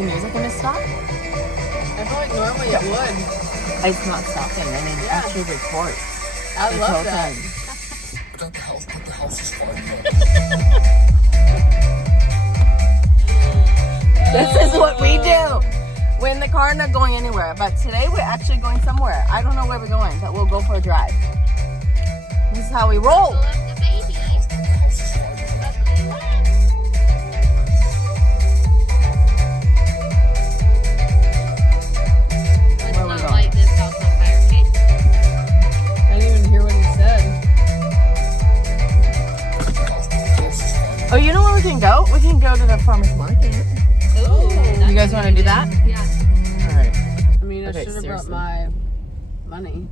the music going to stop? I feel like normally it would. It's not stopping, and it actually records. I love that. Put the house is fine. This is what we do. We're in the car, not going anywhere. But today we're actually going somewhere. I don't know where we're going, but we'll go for a drive. This is how we roll. Oh, you know where we can go? We can go to the farmer's market. Ooh. You guys want to do that? Yeah. All right. I mean, I should have brought my money.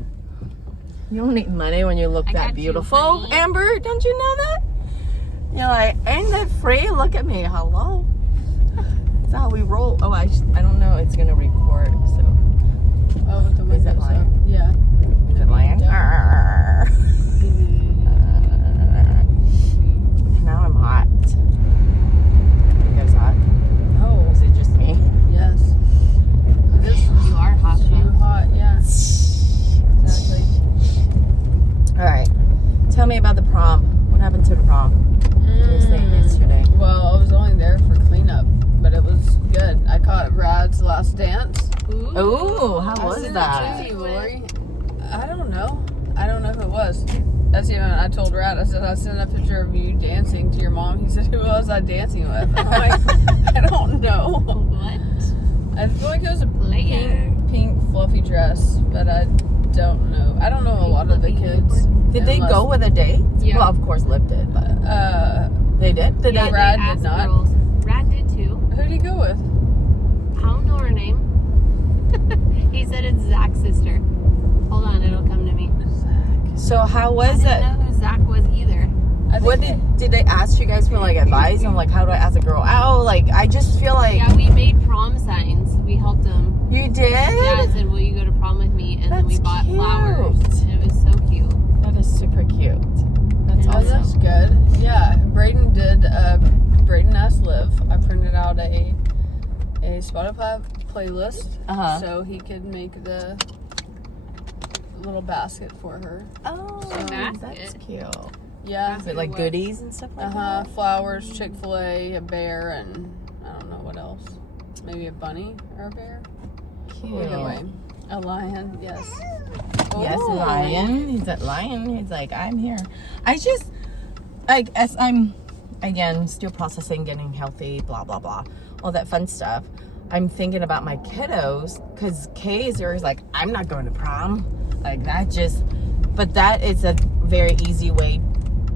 You don't need money when you look that beautiful. Amber, don't you know that? You're like, ain't that free? Look at me. Hello. That's how we roll. Oh, I don't know. It's going to record, so. Oh, with the windows Is it lying? up. Yeah. Is it lying? Now I'm hot. You guys hot? Oh. Is it just me? Yes. You are hot. You hot, yeah. Exactly. All right. Tell me about the prom. What happened to the prom? You were saying yesterday. Well, I was only there for cleanup, but it was good. I caught Rad's last dance. Ooh, how was that? Lori. I don't know. I don't know who it was. That's even, I told Rad, I said, I sent a picture of you dancing to your mom. He said, who was I dancing with? I'm like, I don't know. What? I feel like it was a pink fluffy dress, but I don't know. I don't know a lot of the kids. Did they go with a date? Yeah. Well, of course, Liv did, but they did. Did Yeah, they? Rad they did not. Girls. Rad did too. Who'd he go with? I don't know her name. He said it's Zach's sister. Hold on, it'll come to me. So how I was didn't it? know who Zach was either. What did they ask you guys for like advice on like how do I ask a girl out? Like I just feel like Yeah, we made prom signs. We helped him. you did. Yeah, I said, will you go to prom with me? And then we That's bought cute. flowers. And it was so cute. That is super cute. That's Yeah. Oh, awesome. that's good. Yeah, Braden did. Braden asked Liv. I printed out a Spotify playlist so he could make the little basket for her. Oh, basket. that's cute. Yeah. Is it like goodies and stuff like that? Flowers, Chick-fil-A, a bear, and I don't know what else. Maybe a bunny or a bear. Cute. Either way, a lion. Yes. Yes, Oh. lion. He's a lion. He's like, I'm here. I just, like, as I'm, again, still processing getting healthy, blah, blah, blah, all that fun stuff. I'm thinking about my kiddos because Kay is always like, I'm not going to prom. Like, that just, but that is a very easy way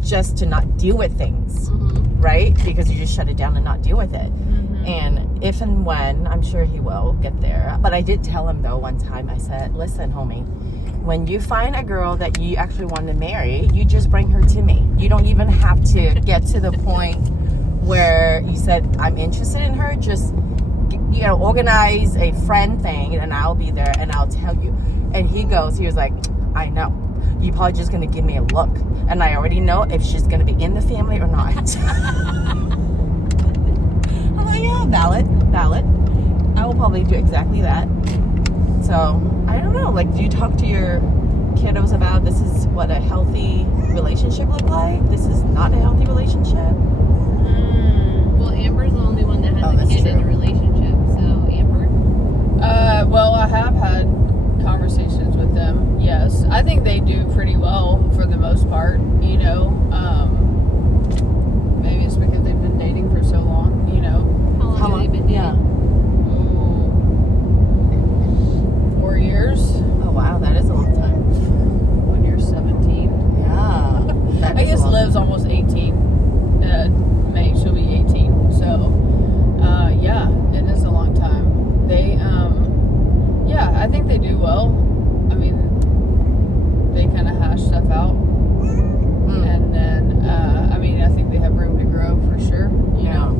just to not deal with things, right? Because you just shut it down and not deal with it. And if and when, I'm sure he will get there. But I did tell him, though, one time, I said, listen, homie, when you find a girl that you actually want to marry, you just bring her to me. You don't even have to get to the point where you said, I'm interested in her. Just, you know, organize a friend thing, and I'll be there, and I'll tell you. And he was like, I know. You're probably just going to give me a look. And I already know if she's going to be in the family or not. I'm like, yeah, valid. I will probably do exactly that. So, I don't know. Like, do you talk to your kiddos about this is what a healthy relationship look like? This is not a healthy relationship? Well, Amber's the only one that has a kid in a relationship. So, Amber? Well, I have had conversations with them. Yes, I think they do pretty well for the most part. You know, maybe it's because they've been dating for so long. You know, How long have they been dating? Yeah. 4 years. Oh, wow. That is a long time. When you're 17. Yeah. I guess Liv's almost 18. May she'll be 18. So, yeah, it is a long time. They, yeah, I think they do well. I mean, they kind of hash stuff out. And then, I mean, I think they have room to grow for sure, you know.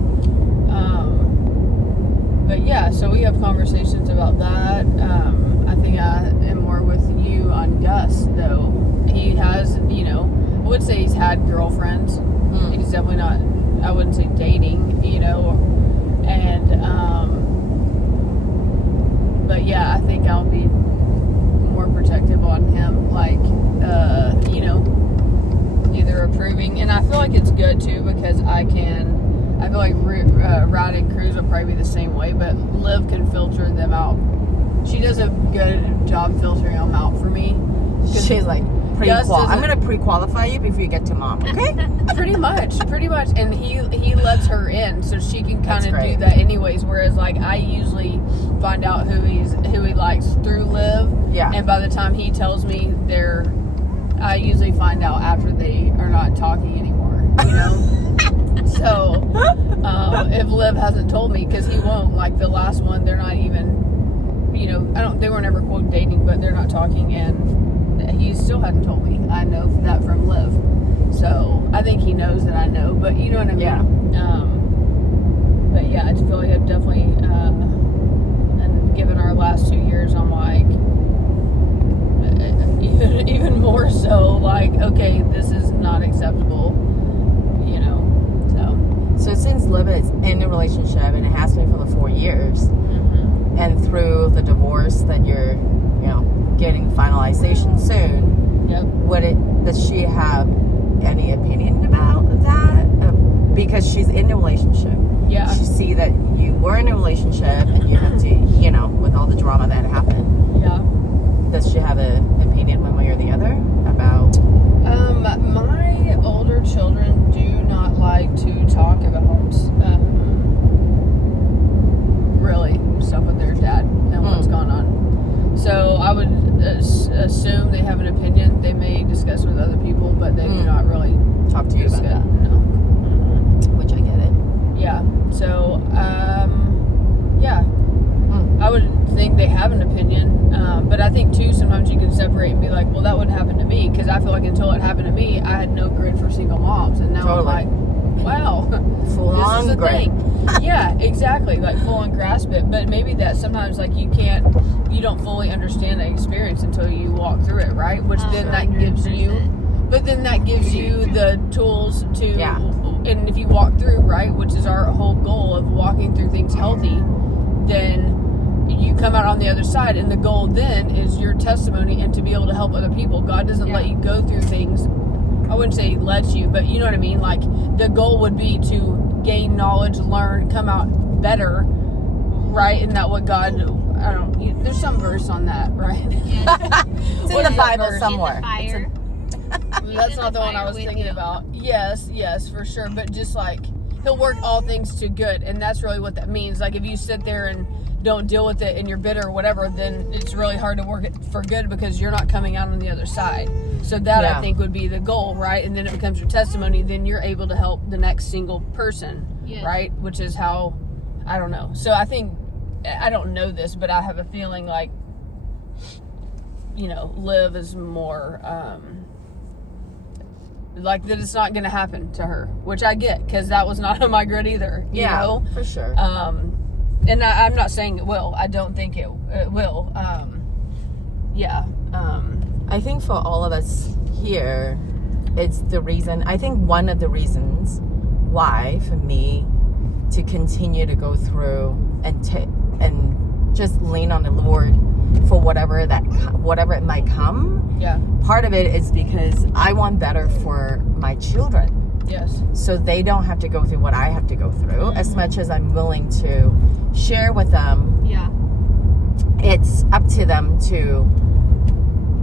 But yeah, so we have conversations about that. I think I am more with you on Gus, though. He has, you know, I would say he's had girlfriends. He's definitely not, I wouldn't say dating, you know. And good too, because I feel like Ride and Cruise will probably be the same way, but Liv can filter them out. She does a good job filtering them out for me. She's like, I'm going to pre-qualify you before you get to mom, okay? pretty much. And he lets her in, so she can kind of do that anyways, whereas like I usually find out who he likes through Liv. Yeah. And by the time he tells me I usually find out after they are not talking anymore, you know? So, if Liv hasn't told me, because he won't, like the last one, they're not even, you know, they weren't ever quote dating, but they're not talking, and he still hadn't told me. I know that from Liv. So, I think he knows that I know, but you know what I mean? Yeah. But yeah, I feel like I've definitely, and given our last 2 years, I'm like, even more so, like, okay, this is not acceptable, you know, so since Liv is in a relationship, and it has been for the 4 years, and through the divorce that you're, you know, getting finalization soon, does she have any opinion about that? Because she's in a relationship. Yeah. She see that you were in a relationship, and you have to, you know, with all the drama that happened. Yeah. Does she have an opinion one way or the other about? My older children do not like to talk about really stuff with their dad and what's going on. So I would assume they have an opinion. They may discuss with other people, but they do not really talk to you about that. No. Which I get it. Yeah. So, yeah. I would think they have an opinion, but I think too sometimes you can separate and be like, well, that wouldn't happen to me, because I feel like until it happened to me, I had no grid for single moms, and now I'm like, wow, full this on is a grid. thing. Yeah, exactly, like full on grasp it. But maybe that sometimes like you don't fully understand the experience until you walk through it, right? Which then that gives you, but then that gives you the tools to, and if you walk through, right, which is our whole goal of walking through things healthy, then you come out on the other side, and the goal then is your testimony and to be able to help other people. God doesn't let you go through things. I wouldn't say lets you, but you know what I mean? Like, the goal would be to gain knowledge, learn, come out better, right? Isn't that what God, there's some verse on that, right? Yeah. It's in the Bible somewhere. That's not the one I was thinking about. Yes, for sure. But just like, he'll work all things to good, and that's really what that means. Like, if you sit there and don't deal with it and you're bitter or whatever, then it's really hard to work it for good, because you're not coming out on the other side. So that I think would be the goal, right? And then it becomes your testimony. Then you're able to help the next single person, right? Which is how, I don't know. So I think, I don't know this, but I have a feeling like, you know, Liv is more, like that it's not going to happen to her, which I get, because that was not on my grid either, you know? For sure. And I'm not saying it will. I don't think it will. I think for all of us here, it's the reason, I think one of the reasons why for me to continue to go through and just lean on the Lord for whatever it might come. Yeah. Part of it is because I want better for my children. Yes. So they don't have to go through what I have to go through, as much as I'm willing to share with them. Yeah. It's up to them to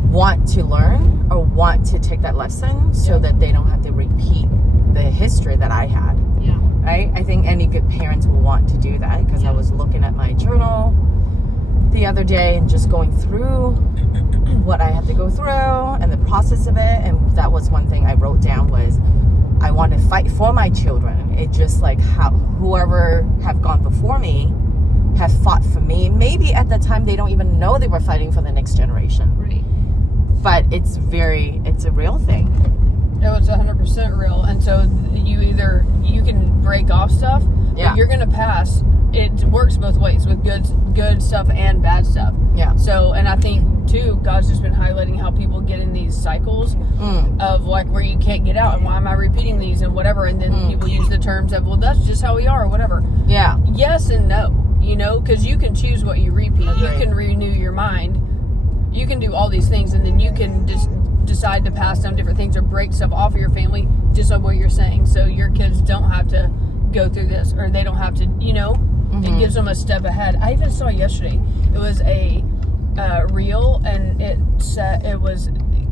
want to learn or want to take that lesson, so that they don't have to repeat the history that I had. Yeah. Right? I think any good parents will want to do that, because I was looking at my journal the other day and just going through what I had to go through and the process of it, and that was one thing I wrote down was I want to fight for my children. It just like how whoever have gone before me have fought for me. Maybe at the time they don't even know they were fighting for the next generation. Right. But it's a real thing. No, it's 100% real. And so you can break off stuff, but you're going to pass. It works both ways with good stuff and bad stuff. Yeah. So, and I think too, God's just been highlighting how people get in these cycles of like where you can't get out, and why am I repeating these and whatever, and then people use the terms of, well, that's just how we are or whatever. Yeah. Yes and no, you know, because you can choose what you repeat. Agreed. You can renew your mind. You can do all these things, and then you can just decide to pass down different things or break stuff off of your family, just like what you're saying. So your kids don't have to go through this, or they don't have to, it gives them a step ahead. I even saw yesterday, it was a reel, and it was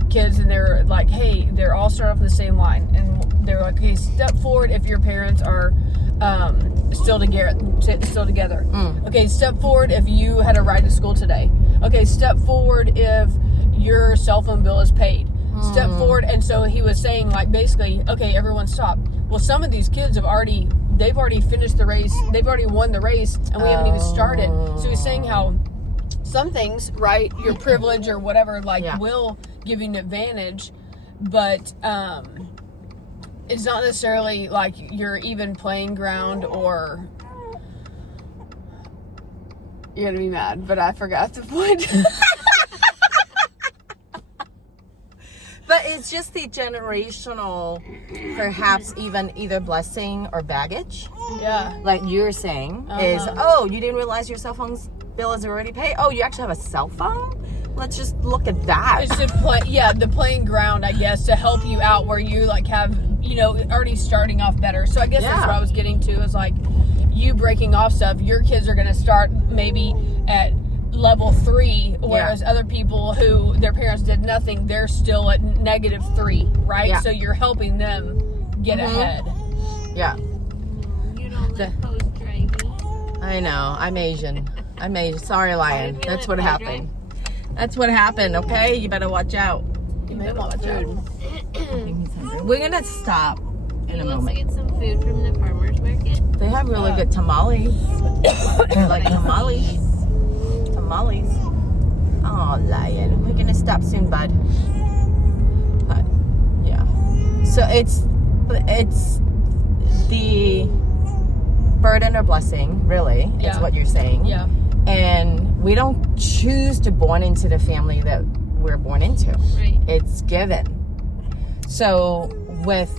kids, and they're like, hey, they're all starting off in the same line, and they're like, hey, step forward if your parents are still together. Okay, step forward if you had a ride to school today. Okay, step forward if your cell phone bill is paid. Step forward. And so he was saying, like, basically, okay, everyone stop. Well, some of these kids they've already finished the race, they've already won the race, and we haven't even started. So he's saying how some things, right, your privilege or whatever, will give you an advantage, but it's not necessarily like your even playing ground, or you're gonna be mad, but I forgot the point. But it's just the generational, perhaps even either blessing or baggage. Yeah. Like you're saying, is, oh, you didn't realize your cell phone's bill is already paid? Oh, you actually have a cell phone? Let's just look at that. It's the playing ground, I guess, to help you out where you have, already starting off better. So I guess that's what I was getting to, is like you breaking off stuff. Your kids are going to start maybe at level 3, whereas other people who their parents did nothing, they're still at -3, right? So you're helping them get ahead. Yeah. You don't like post driving. I know. I'm Asian. Sorry, Lion. That's what happened. That's what happened, okay? You better watch out. You may want food. We're going to stop in a moment. Let's get some food from the farmer's market. They have really good tamales. They like tamales. Tamales. Oh, Lion. We're going to stop soon, bud. But, yeah. So it's the burden or blessing, really. It's what you're saying. Yeah. And we don't choose to born into the family that we're born into. Right. It's given. So with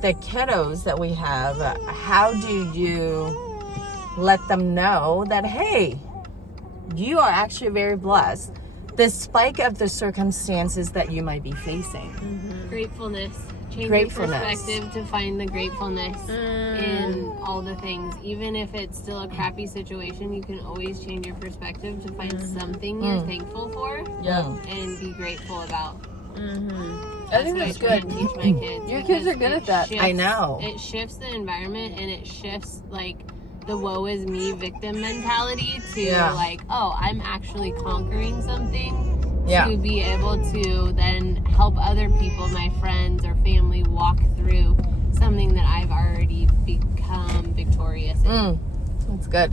the kiddos that we have, how do you let them know that, hey, you are actually very blessed, despite of the circumstances that you might be facing? Gratefulness. Change Gratefulness. your perspective to find the gratefulness in all the things. Even if it's still a crappy situation, you can always change your perspective to find something you're thankful for and be grateful about. I think that's good. Teach my kids. Your kids are good at that. I know. It shifts the environment, and it shifts the woe is me victim mentality to oh, I'm actually conquering something. To be able to then help other people, my friends or family, walk through something that I've already become victorious in. That's good.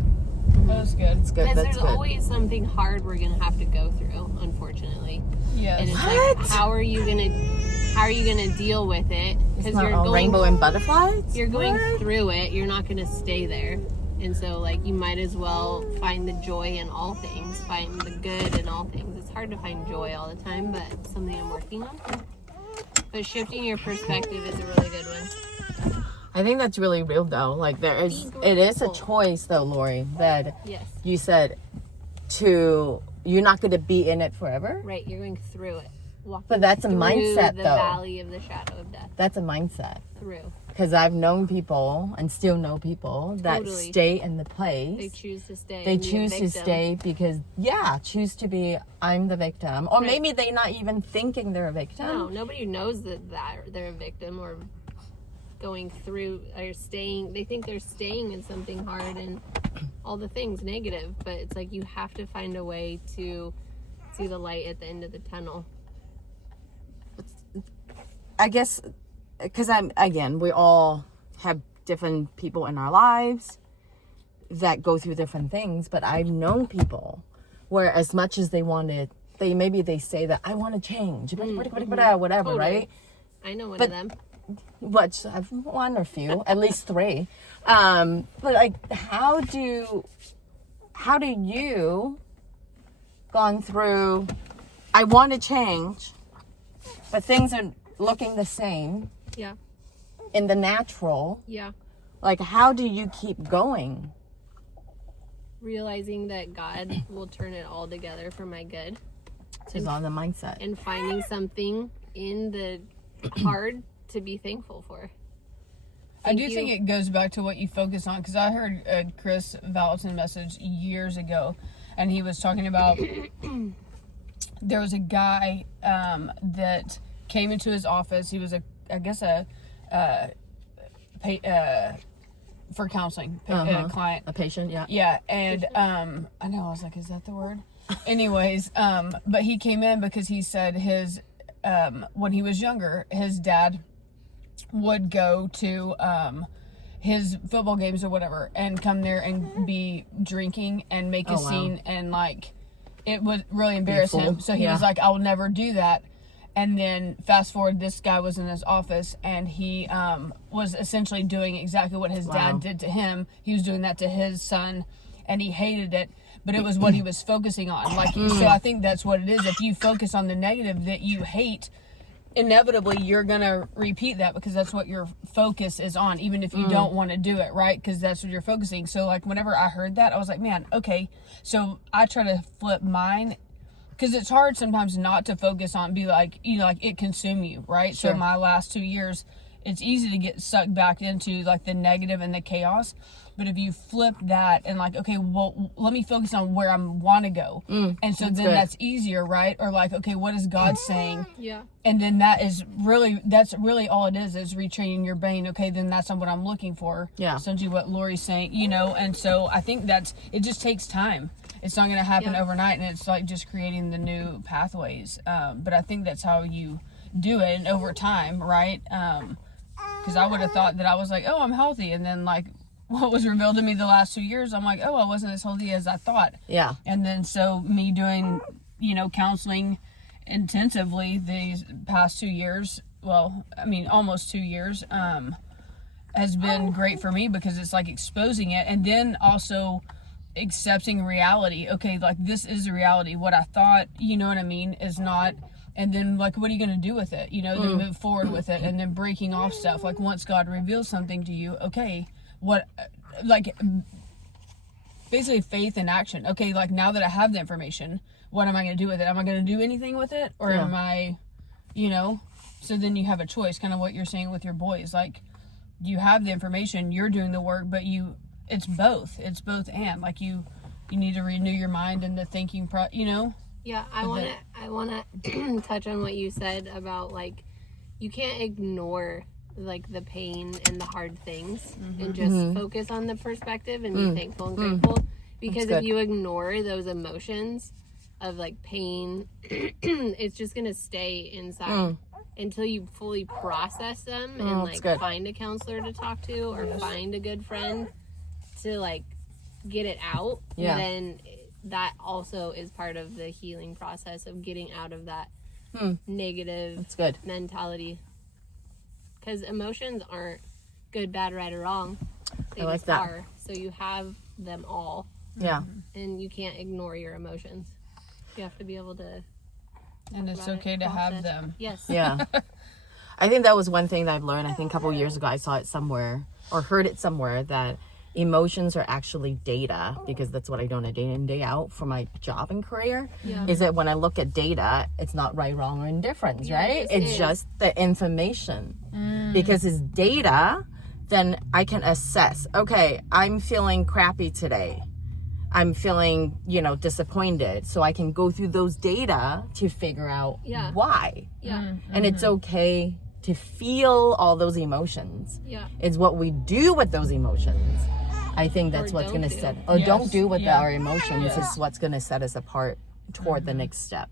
That's good. That's good. Because That's there's good. always something hard we're gonna have to go through, unfortunately. Yes. And it's like, how are you gonna deal with it? It's not all rainbow and butterflies. You're going through it. You're not gonna stay there. And so, you might as well find the joy in all things. Find the good in all things. It's hard to find joy all the time, but it's something I'm working on. But shifting your perspective is a really good one. I think that's really real, though. It is a choice, though, Lori, that you said you're not going to be in it forever. Right, you're going through it. But that's a mindset, the though. valley of the shadow of death. That's a mindset. Through. Because I've known people and still know people that stay in the place. They choose to stay. They choose to stay because, choose to be, I'm the victim. Or maybe they're not even thinking they're a victim. No, nobody knows that they're a victim or going through or staying. They think they're staying in something hard and all the things negative. But it's you have to find a way to see the light at the end of the tunnel. I guess, because we all have different people in our lives that go through different things, but I've known people where as much as they wanted, they say that I want to change, whatever, Totally. Right? I know one of them. What, I've one or few, at least 3. But how do you gone through, I want to change, but things are looking the same. Yeah. In the natural. Yeah. How do you keep going? Realizing that God will turn it all together for my good. It's on the mindset. And finding something in the hard to be thankful for. I do think it goes back to what you focus on, because I heard a Chris Valentin message years ago, and he was talking about there was a guy that came into his office. He was for counseling, a client, a patient, yeah, and I know, I was like, is that the word? Anyways, but he came in because he said his when he was younger, his dad would go to his football games or whatever and come there and be drinking and make a scene, and like it would really embarrass him. So he was like, I'll never do that. And then fast forward, this guy was in his office, and he was essentially doing exactly what his dad did to him. He was doing that to his son, and he hated it, but it was what he was focusing on. Like, so I think that's what it is. If you focus on the negative that you hate, inevitably you're gonna repeat that, because that's what your focus is on, even if you don't want to do it, right? Because that's what you're focusing. So like, whenever I heard that, I was like, man, okay. So I try to flip mine, because it's hard sometimes not to focus on, be like, you know, like it consume you, right? Sure. So my last 2 years, it's easy to get sucked back into like the negative and the chaos. But if you flip that and like, okay, well, let me focus on where I want to go. And so then that's easier, right? Or like, okay, what is God saying? Yeah. And then that's really all it is retraining your brain. Okay, then that's not what I'm looking for. Yeah. Essentially what Lori's saying, you know, and so I think it just takes time. It's not going to happen overnight, and it's like just creating the new pathways. But I think that's how you do it, and over time, right? Because I would have thought that I was like, oh, I'm healthy. And then like what was revealed to me the last 2 years, I'm like, oh, I wasn't as healthy as I thought. Yeah. And then so me doing, you know, counseling intensively these past 2 years, well, I mean, almost 2 years, has been great for me, because it's like exposing it, and then also accepting reality. Okay, like this is a reality. What I thought, you know what I mean, is not. And then like, what are you going to do with it? You know, then move forward with it, and then breaking off stuff. Like once God reveals something to you, okay, what, like basically faith in action. Okay, like now that I have the information, what am I going to do with it? Am I going to do anything with it? Or am I, you know, so then you have a choice, kind of what you're saying with your boys. Like you have the information, you're doing the work, but it's both and like you need to renew your mind and the thinking you know. Yeah, I want to touch on what you said about like you can't ignore like the pain and the hard things and just focus on the perspective and be thankful and grateful, because if you ignore those emotions of like pain, it's just gonna stay inside until you fully process them and like find a counselor to talk to or find a good friend to like get it out. Then that also is part of the healing process of getting out of that negative mentality, because emotions aren't good, bad, right, or wrong. They just are. So you have them all, and you can't ignore your emotions. You have to be able to, and it's okay to have them. Yes. Yeah. I think that was one thing that I've learned. I think a couple of years ago I saw it somewhere or heard it somewhere that emotions are actually data, because that's what I do on a day in, day out for my job and career. Is that when I look at data, it's not right, wrong, or indifference, right? It's just the information. Because it's data, then I can assess, okay, I'm feeling crappy today. I'm feeling, you know, disappointed. So I can go through those data to figure out why. And it's okay to feel all those emotions. It's what we do with those emotions. I think that's what's going to set, or don't do with our emotions is what's going to set us apart toward the next step.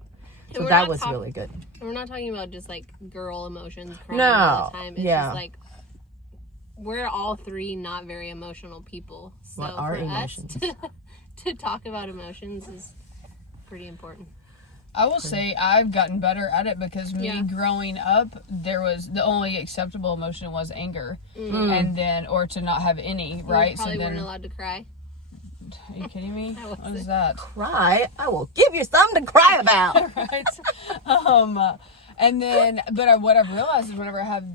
So that was really good. We're not talking about just like girl emotions crying all the time. It's just like we're all three not very emotional people. So what are for emotions? us to talk about emotions is pretty important. I will say I've gotten better at it, because me growing up, there was the only acceptable emotion was anger, and then or to not have any, right? You probably weren't allowed to cry. Are you kidding me? What is that? Cry? I will give you something to cry about. Right. And then, but what I've realized is whenever I have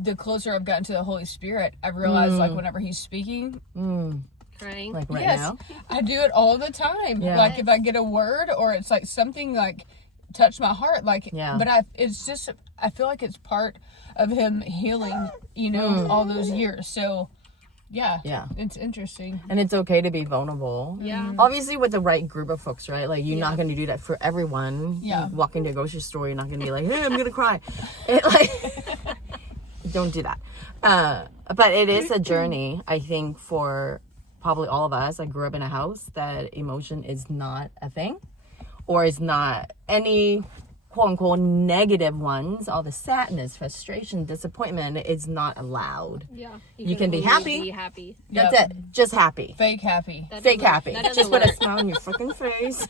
the closer I've gotten to the Holy Spirit, I've realized like whenever He's speaking. Crying. Like right now? I do it all the time. Like if I get a word or it's like something like touched my heart. Like, Yeah. but I feel like it's part of him healing, you know, all those years. So, yeah, it's interesting. And it's okay to be vulnerable. Yeah. Obviously with the right group of folks, right? Like, you're not going to do that for everyone. Yeah. You walk into a grocery store, you're not going to be like, hey, I'm going to cry. Don't do that. But it is a journey, I think, for probably all of us. I grew up in a house that emotion is not a thing, or is not any quote unquote negative ones. All the sadness, frustration, disappointment is not allowed. Yeah. You can be only happy. Be happy. That's it. Just happy. Fake happy. That Fake doesn't- happy. that doesn't Just put a work. smile on your fucking face.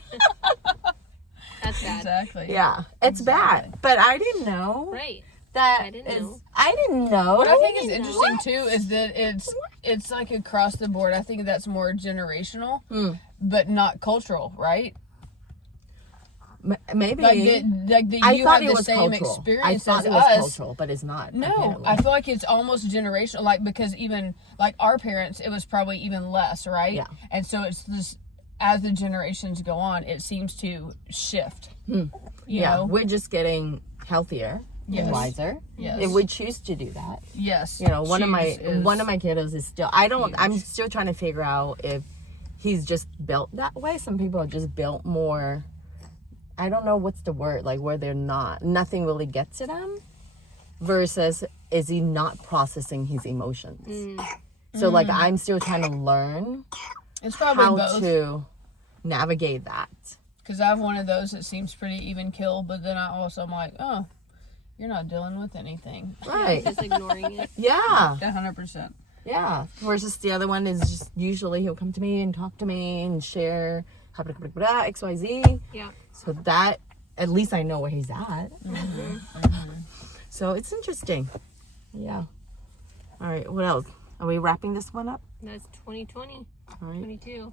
That's bad. Exactly. Yeah, it's bad. But I didn't know Right. that I didn't know. I didn't know. What I think is didn't know. interesting too is that it's like across the board. I think that's more generational, but not cultural, right? Maybe. Like that I you thought have it the was same cultural. I experience thought as it was us. cultural, but it's not. No, apparently. I feel like it's almost generational. Like, because even like our parents, it was probably even less, right? Yeah. And so it's this, as the generations go on, it seems to shift. You yeah, know? we're just getting healthier Yes. and wiser. Yes. If we choose to do that. Yes. You know, one of my Choose is- kiddos is still. I'm still trying to figure out if he's just built that way. Some people are just built more. I don't know what's the word, like where they're nothing really gets to them, versus is he not processing his emotions? So like I'm still trying to learn It's probably how both. to navigate that. Because I have one of those that seems pretty even kill, but then I also am like, oh, you're not dealing with anything. Right. Just ignoring it. Yeah. 100%. Yeah. Versus the other one is just usually he'll come to me and talk to me and share XYZ. Yeah. So that, at least I know where he's at. So it's interesting. Yeah. All right. What else? Are we wrapping this one up? That's 2020. All right. 22.